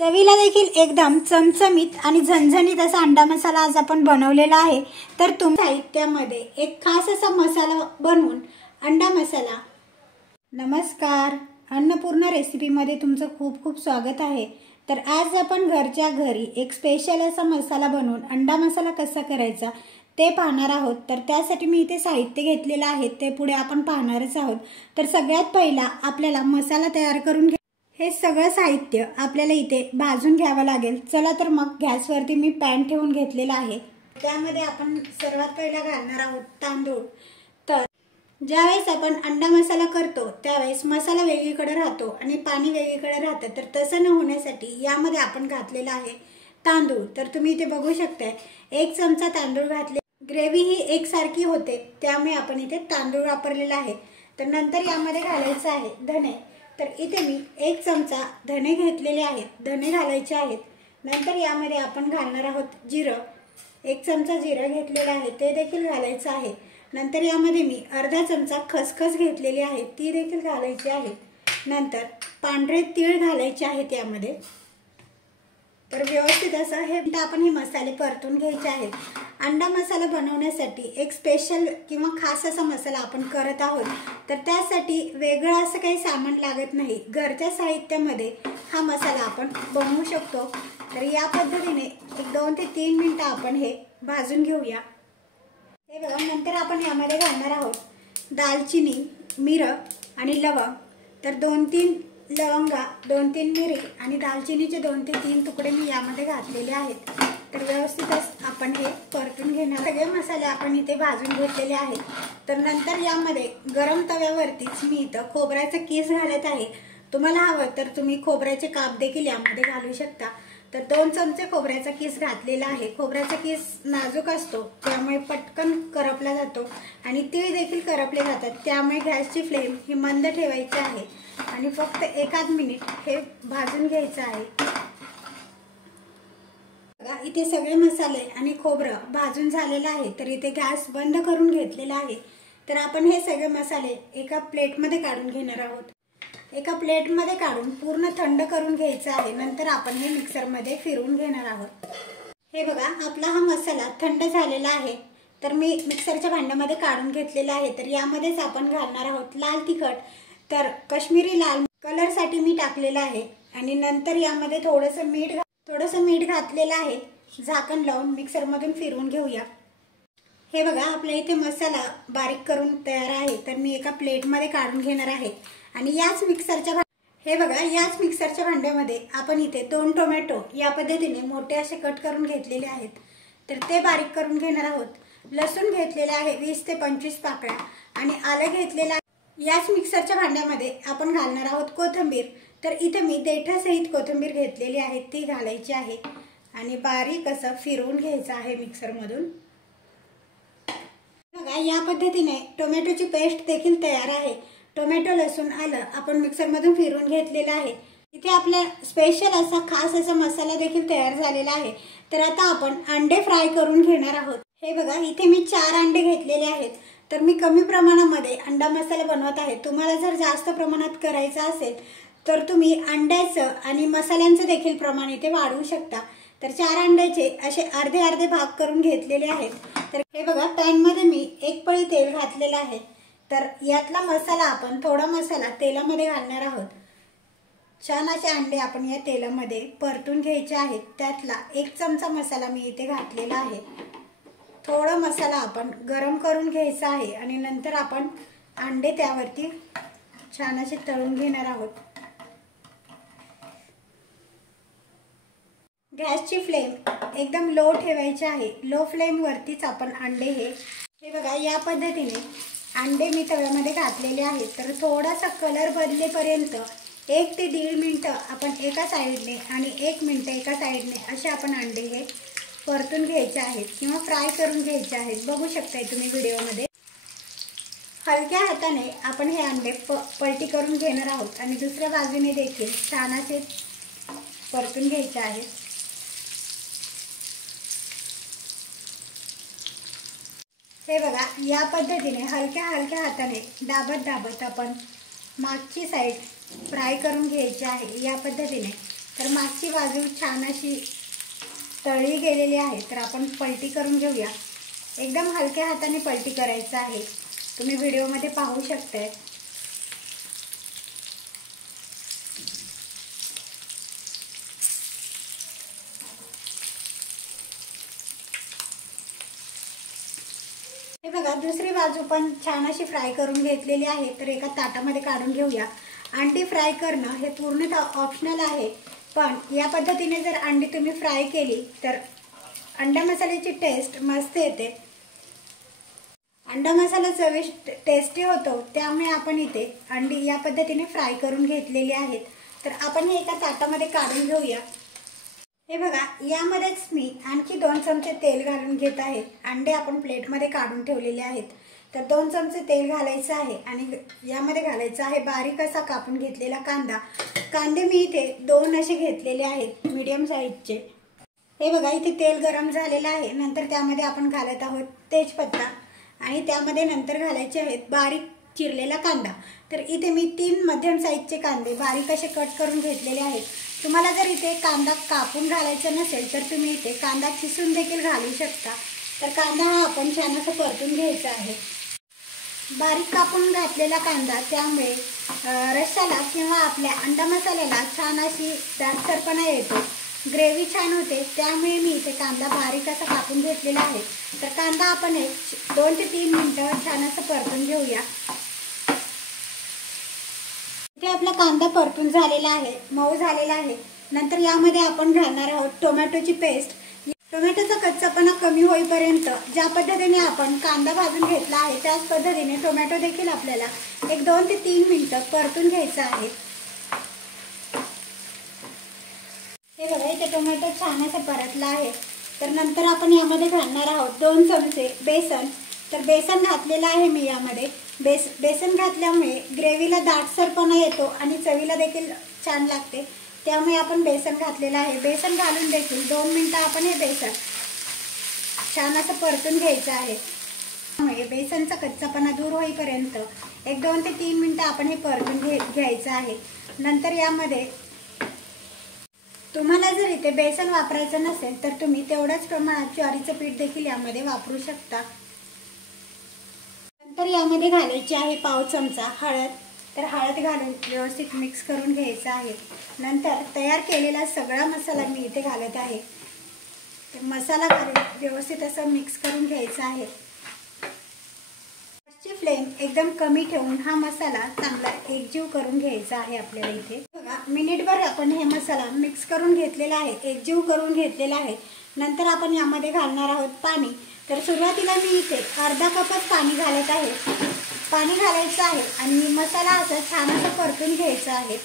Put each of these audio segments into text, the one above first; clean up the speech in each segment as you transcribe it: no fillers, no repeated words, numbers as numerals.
चवीला देखील एकदम चमचमीत आणि झणझणीत असा अंडा मसाला आज आपण बनवलेला आहे। तर तुम्ही साहित्यामध्ये एक खास असा मसाला बनवून अंडा मसाला। नमस्कार, अन्नपूर्णा रेसिपीमध्ये तुमचं खूप खूप स्वागत आहे। तर आज आपण घरच्या घरी एक स्पेशल असा मसाला बनवून अंडा मसाला कसा करायचा ते पाहणार आहोत। तर त्यासाठी मी इथे साहित्य घेतलेले आहे, ते पुढे आपण पाहणारच आहोत। तर सगळ्यात पहिला आपल्याला मसाला तयार करून हे सगळं साहित्य आपल्याला इथे भाजून घ्यावं लागेल। चला तर मग गॅसवरती मी पॅन ठेवून घेतलेला आहे। त्यामध्ये आपण सर्वात पहिला घालणार आहोत तांदूळ। तर ज्यावेळेस आपण अंडा मसाला करतो त्यावेळेस मसाला वेगळीकडे राहतो आणि पाणी वेगळीकडे राहतं। तर तसं न होण्यासाठी यामध्ये आपण घातलेला आहे तांदूळ। तर तुम्ही इथे बघू शकताय 1 चमचा तांदूळ घातले। ग्रेव्ही ही एकसारखी होते त्यामुळे आपण इथे तांदूळ वापरलेला आहे। तर नंतर यामध्ये घालायचं आहे धने। तर इथे मी 1 चमचा धने घेतलेले आहेत, धने घालायचे आहेत। नंतर यामध्ये आपण घालणार आहोत जिरं, 1 चमचा जिरं घेतलेलं आहे, ते देखील घालायचं आहे। नंतर यामध्ये मी अर्धा चमचा खसखस घेतलेली आहे, ती देखील घालायची आहे। नंतर पांढरे तीळ घालायचे आहेत यामध्ये। तर व्यवस्थित असं आपण हे मसाले परतून घ्यायचे आहेत। अंडा मसाला बनवण्यासाठी एक स्पेशल किंवा खास असा मसाला आपण करत आहोत। तर त्यासाठी वेगळं असं काही सामान लागत नाही, घरच्या साहित्यामध्ये हा मसाला आपण बनवू शकतो। तर या पद्धतीने 2 ते 3 मिनिटं आपण हे भाजून घेऊया। हे बघा, नंतर आपण यामध्ये घालणार आहोत दालचिनी, मिरं आणि लवंग। तर 2-3 लवंगा, 2-3 मिरी आणि दालचिनीचे 2 ते 3 तुकडे मी यामध्ये घातलेले आहेत। तर व्यवस्थित आपण हे परतून घेणार। सगळे मसाले आपण इथे भाजून घेतलेले आहेत। तर नंतर यामध्ये गरम तव्यावरतीच मी इथं खोबऱ्याचा कीस घालत आहे। तुम्हाला हवं तर तुम्ही खोबऱ्याचे काप देखील यामध्ये घालू शकता। तर 2 चमचे खोबऱ्याचा कीस घातलेला आहे। खोबऱ्याचा कीस नाजूक असतो त्यामुळे पटकन करपला जातो आणि तीळ देखील करपले जातात, त्यामुळे गॅसची फ्लेम ही मंद ठेवायची आहे आणि फक्त 1 मिनिट हे भाजून घ्यायचं आहे। बघा, इथे सगळे मसाले आणि खोबरं भाजून झालेलं आहे। तर इथे गॅस बंद करून घेतलेला आहे। तर आपण हे सगळे मसाले एका प्लेटमध्ये काढून घेणार आहोत। एका प्लेटमध्ये काढून पूर्ण थंड करून घ्यायचं आहे। नंतर आपण हे मिक्सरमध्ये फिरवून घेणार आहोत। हे बघा, आपला हा मसाला थंड झालेला आहे। तर मी मिक्सरच्या भांड्यामध्ये काढून घेतलेला आहे। तर यामध्येच आपण घालणार आहोत लाल तिखट। तर काश्मीरी लाल कलरसाठी मी टाकलेला आहे आणि नंतर यामध्ये थोडंसं मीठ घातलेलं आहे। झाकण लावून मिक्सरमधून फिरवून घेऊया। हे बघा, आपल्या इथे मसाला बारीक करून तयार आहे। तर मी एका प्लेटमध्ये काढून घेणार आहे आणि याच मिक्सरच्या भांड्यामध्ये आपण इथे 2 टोमॅटो या पद्धतीने मोठे असे कट करून घेतलेले आहेत। तर ते बारीक करून घेणार आहोत। लसूण घेतलेला आहे 20 ते 25 पाकळ्या आणि आलं घेतलेलं आहे। याच मिक्सरच्या भांड्यामध्ये आपण घालणार आहोत कोथिंबीर। तर इथे मी देठासहित कोथिंबीर घेतलेली आहे, ती घालायची आहे आणि बारीक असं फिरवून घ्यायचं आहे मिक्सरमधून। बघा, या पद्धतीने टोमॅटोची पेस्ट देखील तयार आहे। टोमॅटो, लसूण, आलं आपण मिक्सरमधून फिरवून घेतलेलं आहे। इथे आपला स्पेशल असा खास असा मसाला देखील तयार झालेला आहे। तर आता आपण अंडे फ्राय करून घेणार आहोत। हे बघा, इथे मी 4 अंडे घेतलेले आहेत। तर मी कमी प्रमाणामध्ये अंडा मसाला बनवत आहे। तुम्हाला जर जास्त प्रमाणात करायचा असेल तर तुम्ही अंड्याचं आणि मसाल्यांचं देखील प्रमाण इथे वाढवू शकता। तर 4 अंड्याचे असे अर्धे भाग करून घेतलेले आहेत। तर हे बघा, पॅनमध्ये मी 1 पळी तेल घातलेलं आहे। तर यातला मसाला आपण थोडा मसाला तेलामध्ये घालणार आहोत। छान असे अंडे आपण या तेलामध्ये परतून घ्यायचे आहेत। त्यातला 1 चमचा मसाला मी इथे घातलेला आहे। थोडा मसाला आपण गरम करून घ्यायचा आहे आणि नंतर आपण अंडे त्यावरती छान असे तळून घेणार आहोत। गॅसची फ्लेम एकदम लो ठेवायची आहे। लो फ्लेम वरतीच आपण अंडे हे बघा, या पद्धतीने अंडे मी तव्यामध्ये घातलेले आहेत। तर थोडासा कलर बदलेपर्यंत 1 ते 1.5 मिनिटं आपण एका साईडने आणि 1 मिनिट एका साईडने असे आपण अंडे हे परतून घ्यायचे आहेत किंवा फ्राय करून घ्यायचे आहेत। बघू शकताय तुम्ही व्हिडिओमध्ये। हलक्या हाताने आपण हे अंडे पलटी करून घेणार आहोत आणि दुसऱ्या बाजूने देखील छान असे परतून घ्यायचे आहेत। हे बघा, या पद्धतीने हलक्या हाताने दाबत आपण मागची साईड फ्राय करून घ्यायची आहे। या पद्धतीने तर मागची बाजू छान अशी तळली गेलेली आहे. तर आपण पलटी करून घेऊया. एकदम हलक्या हाताने पलटी करायचं आहे. तुम्ही व्हिडिओमध्ये पाहू शकताय. हे बघा, दुसरी बाजू पण छान अशी फ्राय करून घेतलेली आहे. तर एका ताटामध्ये काढून घेऊया. अंडी फ्राय करणं हे पूर्णतः ऑप्शनल आहे, पण या पद्धतीने जर अंडी तुम्ही फ्राय केली तर अंडा मसाल्याची टेस्ट मस्त येते. अंडा मसाला चविष्ट टेस्टी होतो. त्यामुळे आपण इथे अंडी या पद्धतीने फ्राय करून घेतलेली आहेत. तर आपण हे एका ताटामध्ये काढून घेऊया. हे बघा, यामध्येच मी आणखी 2 चमचे तेल घालून घेत आहे. अंडे आपण प्लेटमध्ये काढून ठेवलेले आहेत. तर 2 चमचे तेल घालायचं आहे आणि यामध्ये घालायचं आहे बारीक असा कापून घेतलेला कांदा. कांदे मी इथे 2 असे घेतलेले आहेत, मीडियम साईजचे. हे बघा, इथे तेल गरम झालेलं आहे. नंतर त्यामध्ये आपण घालत आहोत तेजपत्ता आणि त्यामध्ये नंतर घालायचे आहेत बारीक चिरलेला कांदा. तर इथे मी 3 मध्यम साईजचे कांदे बारीक असे कट करून घेतलेले आहेत. तुम्हाला जर इथे कांदा कापून घालायचा नसेल तर तुम्ही इथे कांदा किसून देखील घालू शकता. तर कांदा हा आपण छान असं परतून घ्यायचा आहे. बारीक कापून घातलेला कांदा त्यामुळे रश्श्याला किंवा आपल्या अंडा मसाल्याला छान अशी दाटसरपणा येतो, ग्रेव्ही छान होते. त्यामुळे मी इथे कांदा बारीक असा कापून घेतलेला आहे. तर कांदा आपण 2 ते 3 मिनिटं छान असं परतून घेऊया. इथे आपला कांदा परतून झालेला आहे, मऊ झालेला आहे. नंतर यामध्ये आपण घालणार आहोत टोमॅटोची पेस्ट. टोमॅटोचा कच्चापणा कमी होईपर्यंत ज्या पद्धतीने आपण कांदा भाजून घेतला आहे त्याच पद्धतीने टोमॅटो देखील आपल्याला 2 ते 3 मिनिटं परतून घ्यायचं आहे. हे बघा, इथे टोमॅटो छान असं परतला आहे. तर नंतर आपण यामध्ये घालणार आहोत 2 चमचे बेसन. तर बेसन घातलेलं आहे मी यामध्ये. बेसन घातल्यामुळे ग्रेव्हीला दाटसरपणा येतो आणि चवीला देखील छान लागते. त्यामुळे आपण बेसन घातलेलं आहे. बेसन घालून देखील 2 मिनिटं आपण हे बेसन छान असं परतून घ्यायचं आहे. त्यामुळे बेसनचा कच्चापणा दूर होईपर्यंत 2 ते 3 मिनिटं आपण हे परतून घ्यायचं आहे. नंतर यामध्ये तुम्हाला जर इथे बेसन वापरायचं नसेल तर तुम्ही तेवढ्याच प्रमाणात ज्वारीचं पीठ देखील यामध्ये वापरू शकता. नंतर यामध्ये घालायची आहे पाव चमचा हळद. तर हळद घालून व्यवस्थित मिक्स करून घ्यायचं आहे. नंतर तयार केलेला सगळा मसाला मी इथे घालत आहे. तर मसाला घालून व्यवस्थित असं मिक्स करून घ्यायचा आहे. गॅसची फ्लेम एकदम कमी ठेवून हा मसाला चांगला एकजीव करून घ्यायचा आहे आपल्याला. इथे बघा, मिनिटभर आपण हे मसाला मिक्स करून घेतलेला आहे, एकजीव करून घेतलेला आहे. नंतर आपण यामध्ये घालणार आहोत पाणी. तर सुरुवातीला मी इथे अर्धा कपच पाणी घालत आहे. पाणी घालायचं आहे आणि मसाला असा छान असं परतून घ्यायचा आहे.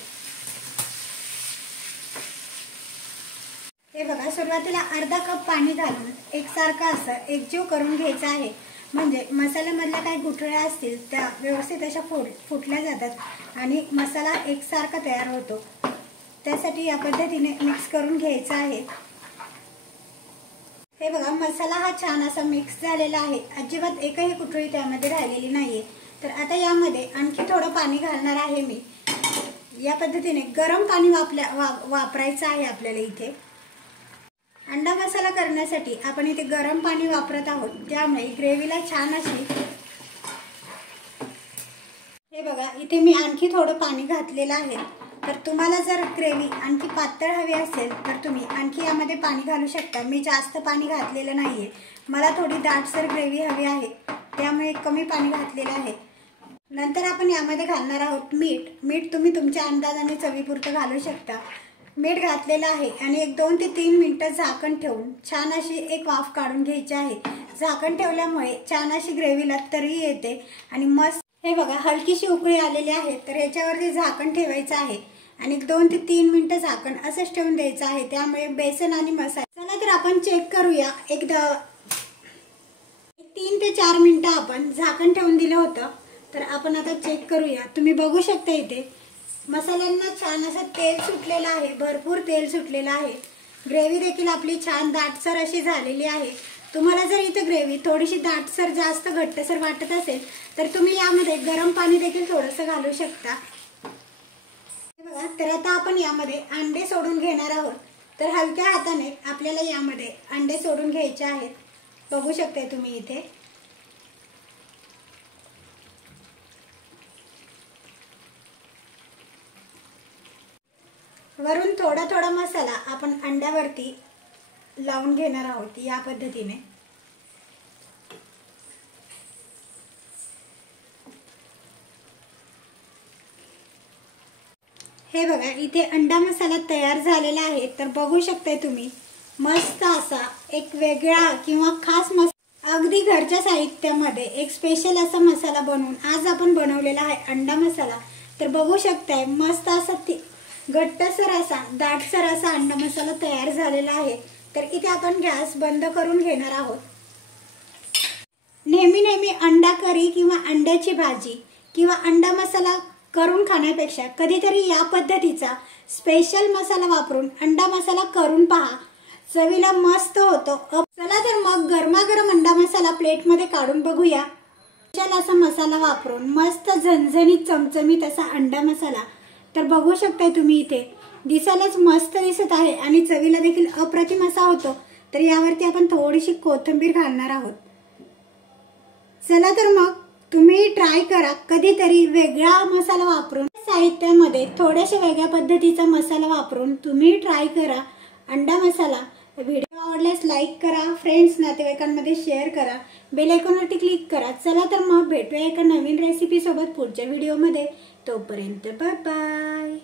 हे बघा, सुरुवातीला अर्धा कप पाणी घालून एकसारखं असं एकजीव करून घ्यायचं आहे. म्हणजे मसाल्यामधल्या काही गुठळ्या असतील त्या व्यवस्थित अशा फुटल्या जातात आणि मसाला एकसारखा तयार होतो. त्यासाठी या पद्धतीने मिक्स करून घ्यायचा आहे. हे बघा, मसाला हा छान असा मिक्स झालेला आहे. अजिबात एकही गुठळी त्यामध्ये राहिलेली नाहीये. तर आता यामध्ये आणखी थोडं पाणी घालणार आहे मी. या पद्धतीने गरम पाणी वापरायचं आहे आपल्याला. इथे अंडा मसाला करण्यासाठी आपण इथे गरम पाणी वापरत आहोत. त्यामुळे ग्रेव्हीला छान अशी. हे बघा, इथे मी आणखी थोडं पाणी घातलेलं आहे. तर तुम्हाला जर ग्रेव्ही आणखी पातळ हवी असेल तर तुम्ही आणखी यामध्ये पाणी घालू शकता. मी जास्त पाणी घातलेलं नाहीये, मला थोडी दाटसर ग्रेव्ही हवी आहे, त्यामुळे कमी पाणी घातलेलं आहे. नंतर आपण यामध्ये घालणार आहोत मीठ. मीठ तुम्ही तुमच्या अंदाजाने चवीपुरतं घालू शकता. मीठ घातलेलं आहे आणि 2 ते 3 मिनिटं झाकण ठेवून छान अशी एक वाफ काढून घ्यायची आहे. झाकण ठेवल्यामुळे छान अशी ग्रेव्हीला तरी येते आणि मस्त. हे बघा, हलकीशी उकळी आलेली आहे. तर याच्यावरती झाकण ठेवायचं आहे आणि 2 ते 3 मिनिटं झाकण असंच ठेवून द्यायचं आहे. त्यामुळे बेसन आणि मसाला. चला तर आपण चेक करूया. 3 ते 4 मिनिटं आपण झाकण ठेवून दिलं होतं. तर आपण आता चेक करूया. तुम्ही बघू शकता इथे मसाल्यांना छान असं तेल सुटलेलं आहे, भरपूर तेल सुटलेलं आहे. ग्रेव्ही देखील आपली छान दाटसर अशी झालेली आहे. तुम्हाला जर इथे ग्रेव्ही थोडीशी दाटसर जास्त घट्टसर वाटत असेल तर तुम्ही यामध्ये गरम पाणी देखील थोडंसं घालू शकता. तर आता आपण यामध्ये अंडे सोडून घेणार आहोत। तर हलक्या हाताने आपल्याला यामध्ये अंडे सोडून घ्यायचे आहेत। बघू शकता तुम्ही इथे वरून थोडा थोडा मसाला आपण अंड्यावरती लावून घेणार आहोत या पद्धतीने। हे बघा इथे अंडा मसाला तयार झालेला आहे। तर बघू शकताय तुम्ही मस्त असा एक वेगळा किंवा खास मसाला अगदी घरच्या साहित्यामध्ये एक स्पेशल असा मसाला बनवून आज आपण बनवलेला आहे अंडा मसाला। तर बघू शकताय मस्त असा घट्टसर असा दाटसर असा अंडा मसाला तयार झालेला आहे। तर इथे आपण गॅस बंद करून घेणार आहोत। नेहमी अंडा करी किंवा अंड्याची भाजी किंवा अंडा मसाला करून खाण्यापेक्षा कधीतरी या पद्धतीचा स्पेशल मसाला वापरून अंडा मसाला करून पहा, चवीला मस्त होतो। चला तर मग गरमागरम अंडा मसाला प्लेटमध्ये काढून बघूया। स्पेशल असा मसाला वापरून मस्त झणझणीत चमचमीत असा अंडा मसाला। तर बघू शकताय तुम्ही इथे दिसायलाच मस्त दिसत आहे आणि चवीला देखील अप्रतिम असा होतो। तर यावरती आपण थोडीशी कोथिंबीर घालणार आहोत। चला तर मग तुम्ही ट्राय करा कधीतरी वेगळा मसाला वापरून साहित्यामध्ये थोड्याशा वेगळ्या पद्धतीचा मसाला वापरून तुम्ही ट्राय करा अंडा मसाला। व्हिडिओ आवडल्यास लाईक करा, फ्रेंड्स नातेवाईकांमध्ये शेअर करा, बेल आयकॉनवरती क्लिक करा। चला तर मग भेटूया एका नवीन रेसिपी सोबत पुढच्या व्हिडिओमध्ये। तोपर्यंत बाय बाय।